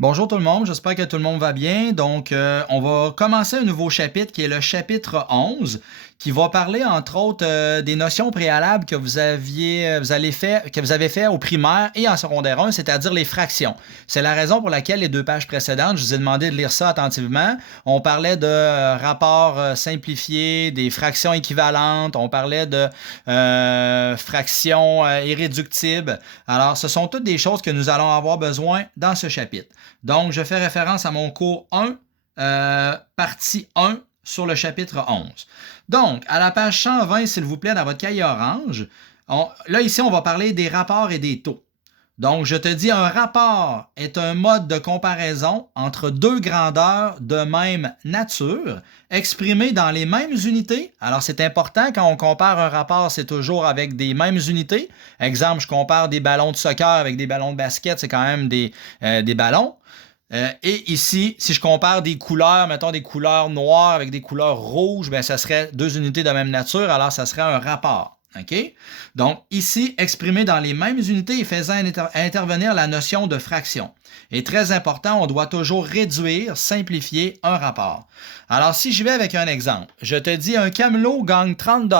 Bonjour tout le monde, j'espère que tout le monde va bien. Donc, on va commencer un nouveau chapitre qui est le chapitre 11, qui va parler entre autres des notions préalables que vous avez fait au primaire et en secondaire 1, c'est-à-dire les fractions. C'est la raison pour laquelle les deux pages précédentes, je vous ai demandé de lire ça attentivement. On parlait de rapports simplifiés, des fractions équivalentes, on parlait de fractions irréductibles. Alors, ce sont toutes des choses que nous allons avoir besoin dans ce chapitre. Donc, je fais référence à mon cours 1, partie 1 sur le chapitre 11. Donc, à la page 120, s'il vous plaît, dans votre cahier orange, là, ici, on va parler des rapports et des taux. Donc, je te dis, un rapport est un mode de comparaison entre deux grandeurs de même nature, exprimées dans les mêmes unités. Alors, c'est important, quand on compare un rapport, c'est toujours avec des mêmes unités. Exemple, je compare des ballons de soccer avec des ballons de basket, c'est quand même des ballons. Et ici, si je compare des couleurs, mettons des couleurs noires avec des couleurs rouges, bien, ça serait deux unités de même nature, alors ça serait un rapport. OK? Donc, ici, exprimé dans les mêmes unités et faisant intervenir la notion de fraction. Et très important, on doit toujours réduire, simplifier un rapport. Alors, si je vais avec un exemple, je te dis un camelot gagne 30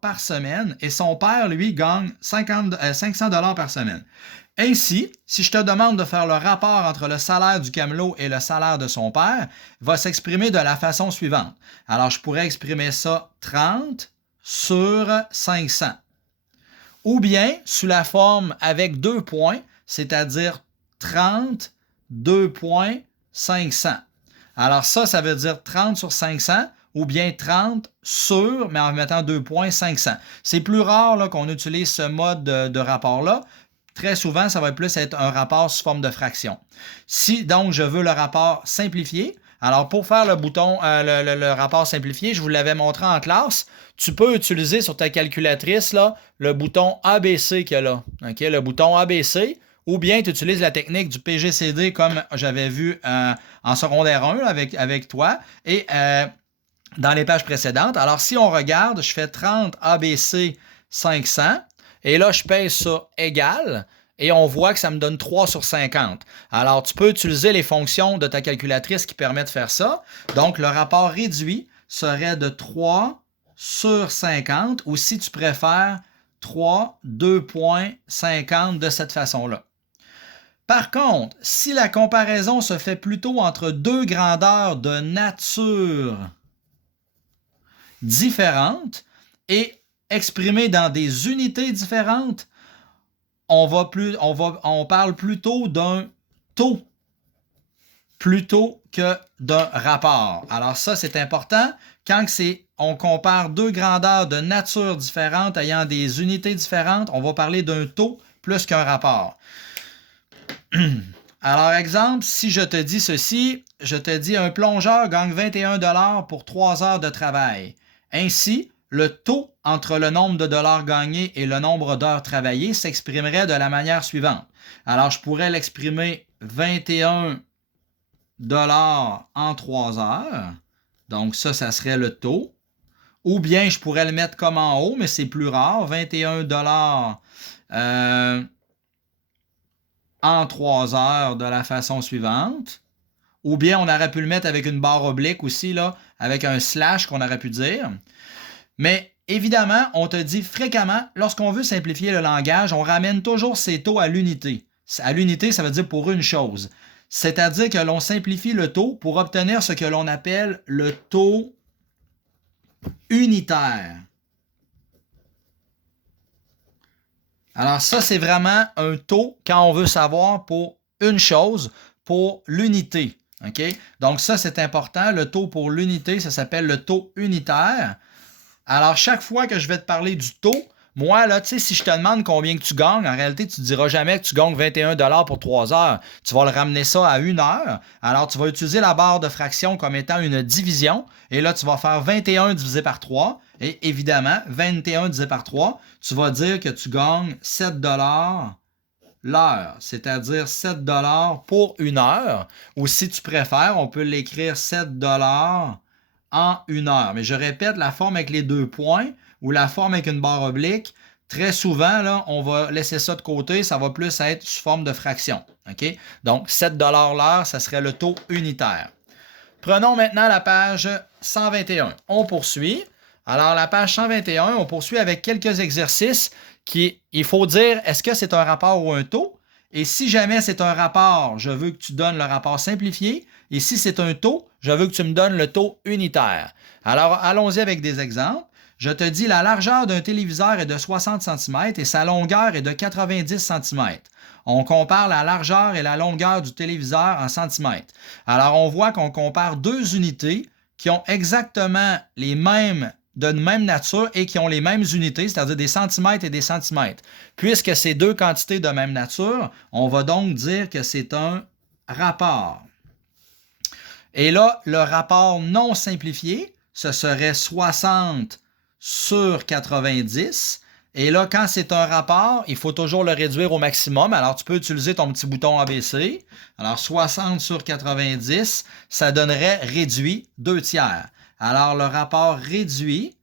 par semaine et son père, lui, gagne 500 par semaine. Ainsi, si je te demande de faire le rapport entre le salaire du camelot et le salaire de son père, il va s'exprimer de la façon suivante. Alors, je pourrais exprimer ça 30 sur 500. Ou bien, sous la forme avec 2 points, c'est-à-dire 30, 2 points, 500. Alors ça veut dire 30 sur 500 ou bien 30 sur, mais en mettant 2 points, 500. C'est plus rare là, qu'on utilise ce mode de rapport-là. Très souvent, ça va plus être un rapport sous forme de fraction. Si donc je veux le rapport simplifié, alors pour faire le bouton, le rapport simplifié, je vous l'avais montré en classe, tu peux utiliser sur ta calculatrice là, le bouton ABC qu'il y a là. Okay? Le bouton ABC, ou bien tu utilises la technique du PGCD comme j'avais vu en secondaire 1 avec toi. Et dans les pages précédentes. Alors, si on regarde, je fais 30 ABC 500 et là, je pèse ça égal et on voit que ça me donne 3 sur 50. Alors, tu peux utiliser les fonctions de ta calculatrice qui permettent de faire ça. Donc, le rapport réduit serait de 3 sur 50 ou si tu préfères 3, 2,50 de cette façon-là. Par contre, si la comparaison se fait plutôt entre deux grandeurs de nature différentes et exprimées dans des unités différentes, on parle plutôt d'un taux plutôt que d'un rapport. Alors ça, c'est important. Quand on compare deux grandeurs de nature différentes ayant des unités différentes, on va parler d'un taux plus qu'un rapport. Alors, exemple, si je te dis ceci, je te dis un plongeur gagne 21 $ pour 3 heures de travail. Ainsi, le taux entre le nombre de dollars gagnés et le nombre d'heures travaillées s'exprimerait de la manière suivante. Alors, je pourrais l'exprimer 21 $ en 3 heures. Donc, ça serait le taux. Ou bien, je pourrais le mettre comme en haut, mais c'est plus rare. 21 $ en 3 heures de la façon suivante. Ou bien, on aurait pu le mettre avec une barre oblique aussi, là, avec un slash qu'on aurait pu dire. Mais évidemment, on te dit fréquemment, lorsqu'on veut simplifier le langage, on ramène toujours ces taux à l'unité. À l'unité, ça veut dire pour une chose. C'est-à-dire que l'on simplifie le taux pour obtenir ce que l'on appelle le taux unitaire. Alors ça, c'est vraiment un taux quand on veut savoir pour une chose, pour l'unité. Okay? Donc ça, c'est important. Le taux pour l'unité, ça s'appelle le taux unitaire. Alors, chaque fois que je vais te parler du taux, moi, là, tu sais, si je te demande combien que tu gagnes, en réalité, tu ne diras jamais que tu gagnes 21 $ pour 3 heures. Tu vas le ramener ça à 1 heure. Alors, tu vas utiliser la barre de fraction comme étant une division. Et là, tu vas faire 21 divisé par 3. Et évidemment, 21 divisé par 3, tu vas dire que tu gagnes 7 $ l'heure, c'est-à-dire 7 $ pour 1 heure. Ou si tu préfères, on peut l'écrire 7 $ en 1 heure. Mais je répète, la forme avec les 2 points ou la forme avec une barre oblique, Très souvent, là, on va laisser ça de côté, ça va plus être sous forme de fraction. OK? Donc, 7 l'heure, ça serait le taux unitaire. Prenons maintenant la page 121. On poursuit. Alors, la page 121, on poursuit avec quelques exercices il faut dire, est-ce que c'est un rapport ou un taux? Et si jamais c'est un rapport, je veux que tu donnes le rapport simplifié. Et si c'est un taux, je veux que tu me donnes le taux unitaire. Alors, allons-y avec des exemples. Je te dis, la largeur d'un téléviseur est de 60 cm et sa longueur est de 90 cm. On compare la largeur et la longueur du téléviseur en centimètres. Alors, on voit qu'on compare deux unités qui ont exactement les mêmes, de même nature et qui ont les mêmes unités, c'est-à-dire des centimètres et des centimètres. Puisque c'est deux quantités de même nature, on va donc dire que c'est un rapport. Et là, le rapport non simplifié, ce serait 60 sur 90. Et là, quand c'est un rapport, il faut toujours le réduire au maximum. Alors, tu peux utiliser ton petit bouton ABC. Alors, 60 sur 90, ça donnerait réduit 2 tiers. Alors, le rapport réduit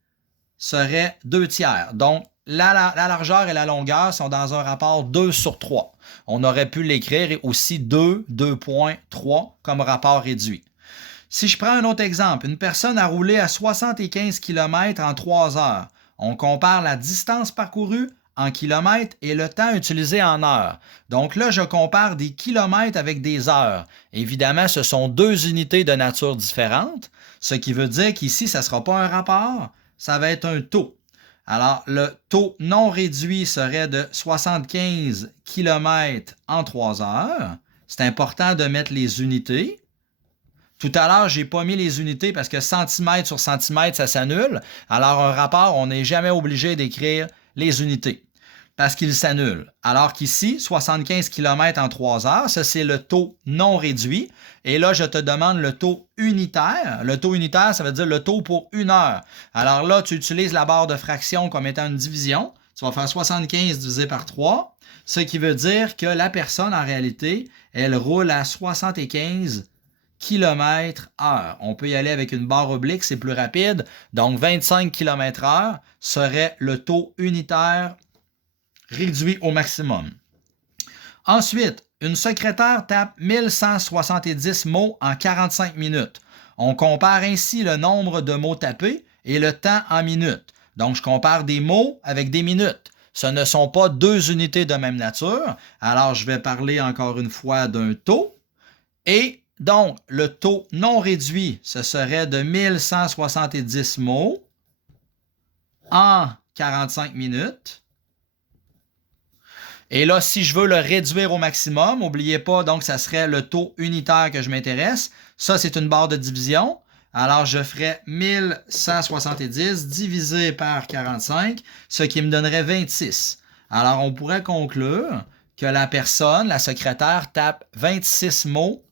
serait 2 tiers. Donc, la largeur et la longueur sont dans un rapport 2 sur 3. On aurait pu l'écrire aussi 2.3 comme rapport réduit. Si je prends un autre exemple, une personne a roulé à 75 km en 3 heures. On compare la distance parcourue en kilomètres et le temps utilisé en heures. Donc là, je compare des kilomètres avec des heures. Évidemment, ce sont deux unités de nature différente, ce qui veut dire qu'ici, ça ne sera pas un rapport, ça va être un taux. Alors, le taux non réduit serait de 75 km en 3 heures. C'est important de mettre les unités. Tout à l'heure, je n'ai pas mis les unités parce que centimètre sur centimètre, ça s'annule. Alors, un rapport, on n'est jamais obligé d'écrire les unités parce qu'il s'annule. Alors qu'ici, 75 km en 3 heures, ça c'est le taux non réduit. Et là, je te demande le taux unitaire. Le taux unitaire, ça veut dire le taux pour 1 heure. Alors là, tu utilises la barre de fraction comme étant une division. Tu vas faire 75 divisé par 3, ce qui veut dire que la personne, en réalité, elle roule à 75 km/h. On peut y aller avec une barre oblique, c'est plus rapide. Donc, 25 km/h serait le taux unitaire réduit au maximum. Ensuite, une secrétaire tape 1170 mots en 45 minutes. On compare ainsi le nombre de mots tapés et le temps en minutes. Donc, je compare des mots avec des minutes. Ce ne sont pas deux unités de même nature. Alors, je vais parler encore une fois d'un taux. Et donc, le taux non réduit, ce serait de 1170 mots en 45 minutes. Et là, si je veux le réduire au maximum, n'oubliez pas, donc ça serait le taux unitaire que je m'intéresse. Ça, c'est une barre de division. Alors, je ferais 1170 divisé par 45, ce qui me donnerait 26. Alors, on pourrait conclure que la personne, la secrétaire, tape 26 mots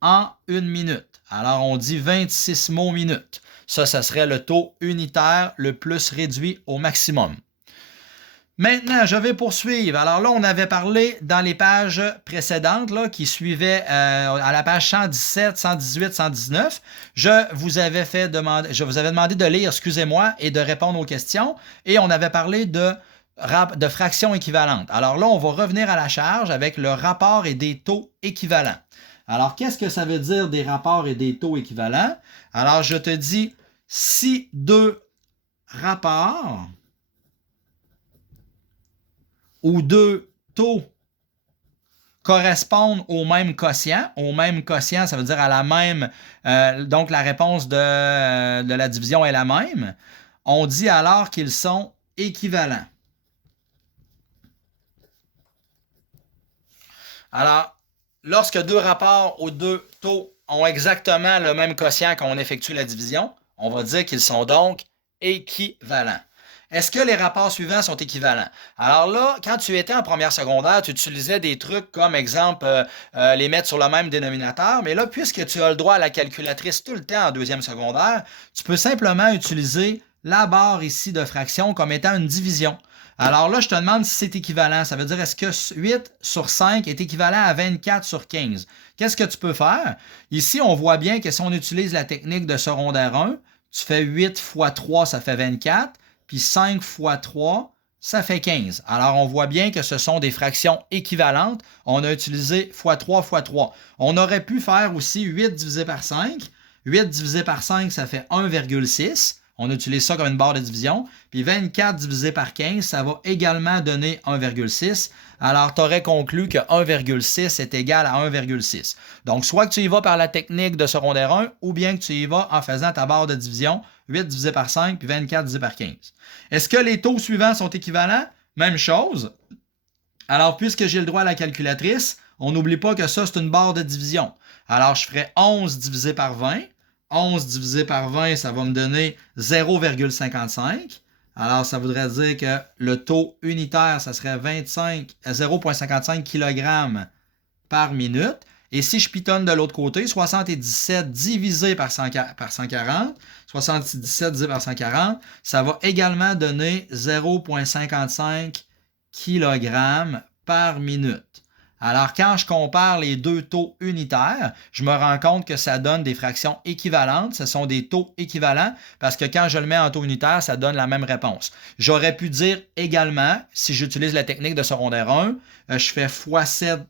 en 1 minute. Alors, on dit 26 mots minute. Ça serait le taux unitaire le plus réduit au maximum. Maintenant, je vais poursuivre. Alors là, on avait parlé dans les pages précédentes là, qui suivaient à la page 117, 118, 119. Je vous avais demandé de lire, excusez-moi, et de répondre aux questions. Et on avait parlé de fractions équivalentes. Alors là, on va revenir à la charge avec le rapport et des taux équivalents. Alors, qu'est-ce que ça veut dire des rapports et des taux équivalents? Alors, je te dis, si deux rapports ou deux taux correspondent au même quotient, ça veut dire à la même, donc la réponse de la division est la même, on dit alors qu'ils sont équivalents. Alors, lorsque deux rapports ou deux taux ont exactement le même quotient quand on effectue la division, on va dire qu'ils sont donc équivalents. Est-ce que les rapports suivants sont équivalents? Alors là, quand tu étais en première secondaire, tu utilisais des trucs comme, exemple, les mettre sur le même dénominateur. Mais là, puisque tu as le droit à la calculatrice tout le temps en deuxième secondaire, tu peux simplement utiliser la barre ici de fraction comme étant une division. Alors là, je te demande si c'est équivalent. Ça veut dire, est-ce que 8 sur 5 est équivalent à 24 sur 15? Qu'est-ce que tu peux faire? Ici, on voit bien que si on utilise la technique de secondaire 1, tu fais 8 fois 3, ça fait 24. Puis 5 fois 3, ça fait 15. Alors, on voit bien que ce sont des fractions équivalentes. On a utilisé x3 x 3. On aurait pu faire aussi 8 divisé par 5. 8 divisé par 5, ça fait 1,6. On utilise ça comme une barre de division. Puis 24 divisé par 15, ça va également donner 1,6. Alors, tu aurais conclu que 1,6 est égal à 1,6. Donc, soit que tu y vas par la technique de secondaire 1 ou bien que tu y vas en faisant ta barre de division 8 divisé par 5 puis 24 divisé par 15. Est-ce que les taux suivants sont équivalents? Même chose. Alors, puisque j'ai le droit à la calculatrice, on n'oublie pas que ça, c'est une barre de division. Alors, je ferai 11 divisé par 20. 11 divisé par 20, ça va me donner 0,55. Alors, ça voudrait dire que le taux unitaire, ça serait 0,55 kg par minute. Et si je pitonne de l'autre côté, 77 divisé par 140, 77 divisé par 140, ça va également donner 0,55 kg par minute. Alors, quand je compare les deux taux unitaires, je me rends compte que ça donne des fractions équivalentes. Ce sont des taux équivalents parce que quand je le mets en taux unitaire, ça donne la même réponse. J'aurais pu dire également, si j'utilise la technique de secondaire 1, je fais x7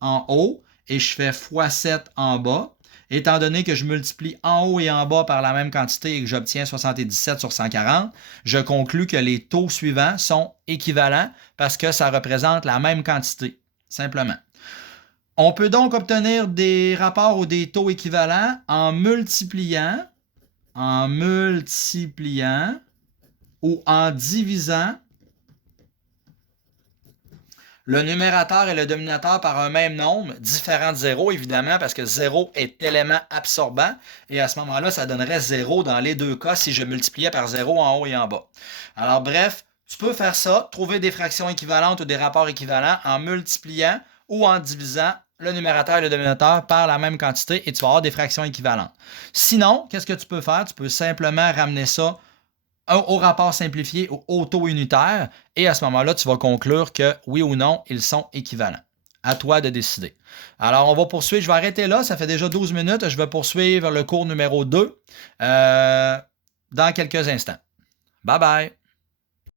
en haut et je fais x7 en bas. Étant donné que je multiplie en haut et en bas par la même quantité et que j'obtiens 77 sur 140, je conclus que les taux suivants sont équivalents parce que ça représente la même quantité. Simplement. On peut donc obtenir des rapports ou des taux équivalents en multipliant ou en divisant le numérateur et le dénominateur par un même nombre, différent de 0, évidemment, parce que 0 est élément absorbant. Et à ce moment-là, ça donnerait 0 dans les deux cas si je multipliais par 0 en haut et en bas. Alors, bref, tu peux faire ça, trouver des fractions équivalentes ou des rapports équivalents en multipliant ou en divisant le numérateur et le dénominateur par la même quantité et tu vas avoir des fractions équivalentes. Sinon, qu'est-ce que tu peux faire? Tu peux simplement ramener ça au rapport simplifié ou au taux unitaire et à ce moment-là, tu vas conclure que oui ou non, ils sont équivalents. À toi de décider. Alors, on va poursuivre. Je vais arrêter là. Ça fait déjà 12 minutes. Je vais poursuivre le cours numéro 2 dans quelques instants. Bye bye!